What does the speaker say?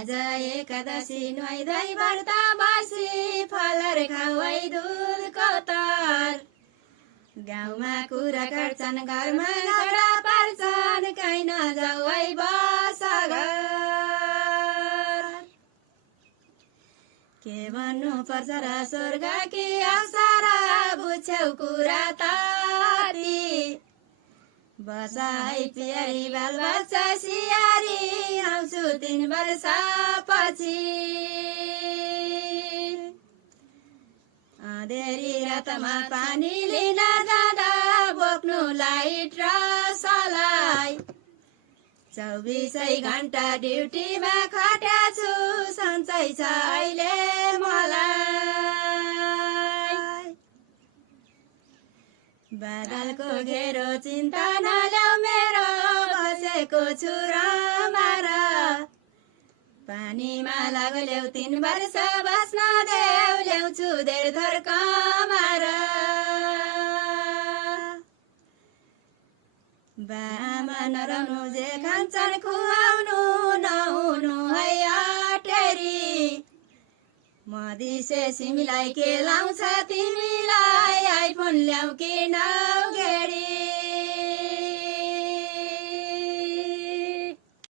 आज एकादशी नुहाइधुवाइ व्रत बसी फलहरु खाउँ दुधको तर गाउँमा कुरा काट्छन् घरमा झगडा पार्छन् काहीँ नजाऊ है बस घर के भन्नु पर्छ र स्वर्ग कि अवसर बुझ्यौ कुरा ताती बसाई प्यारी बालबच्चा सियारी आउँछु 3 वर्ष पछि अँधेरी रातमा पानी लिन जाँदा बोक्नु लाइट र सलाई 24 घण्टा ड्युटीमा खट्या छु सन्चै छ अहिले मलाई बादलको घेरो चिन्ता नल्याउ मेरो बसेको छु रमार पानीमा लाग्लेउ 3 वर्ष बस्न देऊ ल्याउँछु धेर थर कमार बामा नरहनु जे खान्छन् खुवाउनु नहुनु है अटेरी मदिसे सिमीलाई के लाउँछ तिमीलाई आइफोन ल्याउ कि न